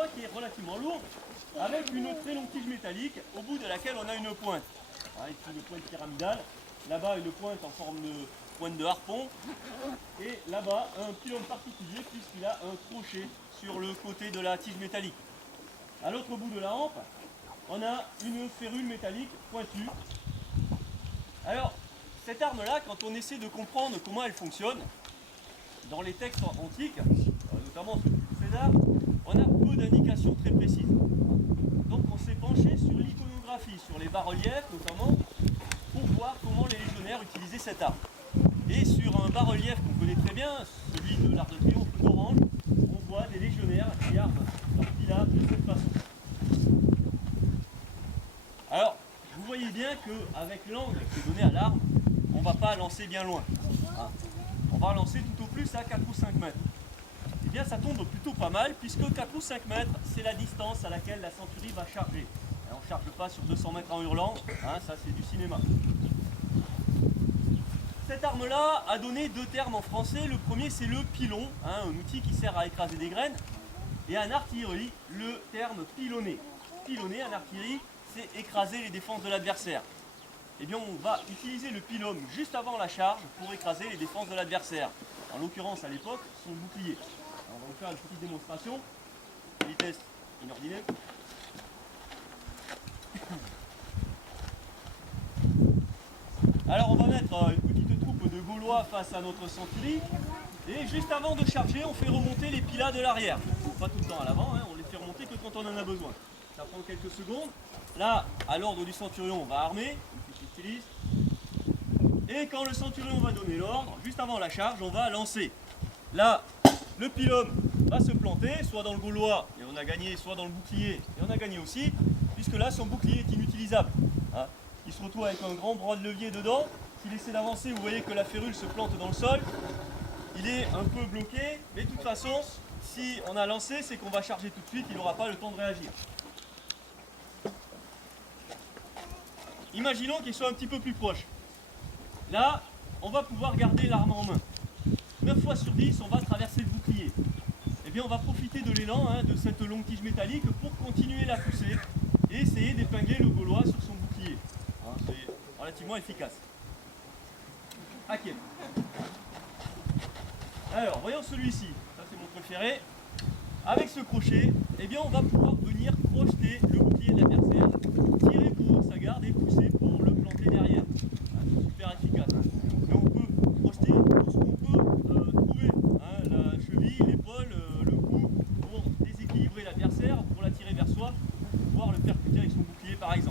bois qui est relativement lourde, avec une très longue tige métallique au bout de laquelle on a une pointe. Ici une pointe pyramidale, là-bas une pointe en forme de pointe de harpon, et là-bas un pylône particulier puisqu'il a un crochet sur le côté de la tige métallique. À l'autre bout de la hampe, on a une férule métallique pointue. Alors, cette arme-là, quand on essaie de comprendre comment elle fonctionne, dans les textes antiques, notamment ceux du César, on a peu d'indications très précises. Donc on s'est penché sur l'iconographie, sur les bas-reliefs notamment, pour voir comment les légionnaires utilisaient cette arme. Et sur un bas-relief qu'on connaît très bien, celui de l'Arc de Triomphe d'Orange, on voit des légionnaires qui arment leur pilat de cette façon. Alors, vous voyez bien qu'avec l'angle qui est donné à l'arme, on ne va pas lancer bien loin. On va lancer tout au plus à 4 ou 5 mètres. Eh bien, ça tombe plutôt pas mal, puisque 4 ou 5 mètres, c'est la distance à laquelle la centurie va charger. Et on ne charge pas sur 200 mètres en hurlant, ça c'est du cinéma. Cette arme-là a donné deux termes en français. Le premier, c'est le pilon, un outil qui sert à écraser des graines. Et en artillerie, le terme pilonner. Pilonner en artillerie, c'est écraser les défenses de l'adversaire. Eh bien, on va utiliser le pylône juste avant la charge pour écraser les défenses de l'adversaire. En l'occurrence, à l'époque, son bouclier. Alors, on va vous faire une petite démonstration. Vitesse inordinée. Alors, on va mettre une petite troupe de Gaulois face à notre centurie. Et juste avant de charger, on fait remonter les pilas de l'arrière. Pas tout le temps à l'avant, on les fait remonter que quand on en a besoin. Ça prend quelques secondes. Là, à l'ordre du centurion, on va armer, une petite styliste. Et quand le centurion va donner l'ordre, juste avant la charge, on va lancer. Là, le pylône va se planter, soit dans le Gaulois, et on a gagné, soit dans le bouclier, et on a gagné aussi, puisque là, son bouclier est inutilisable. Il se retrouve avec un grand bras de levier dedans. S'il essaie d'avancer, vous voyez que la férule se plante dans le sol. Il est un peu bloqué, mais de toute façon, si on a lancé, c'est qu'on va charger tout de suite, il n'aura pas le temps de réagir. Imaginons qu'il soit un petit peu plus proche. Là, on va pouvoir garder l'arme en main. 9 fois sur 10, on va traverser le bouclier. Eh bien, on va profiter de l'élan, de cette longue tige métallique pour continuer la poussée et essayer d'épingler le Gaulois sur son bouclier. C'est relativement efficace. Ok. Alors, voyons celui-ci. Ça, c'est mon préféré. Avec ce crochet, eh bien, on va pouvoir venir crocheter le bouclier de l'adversaire, tirer pour sa garde et pousser pour le planter derrière. C'est super efficace. Mais on peut projeter tout ce qu'on peut trouver. La cheville, l'épaule, le cou, pour déséquilibrer l'adversaire, pour l'attirer vers soi, pour pouvoir le percuter avec son bouclier par exemple.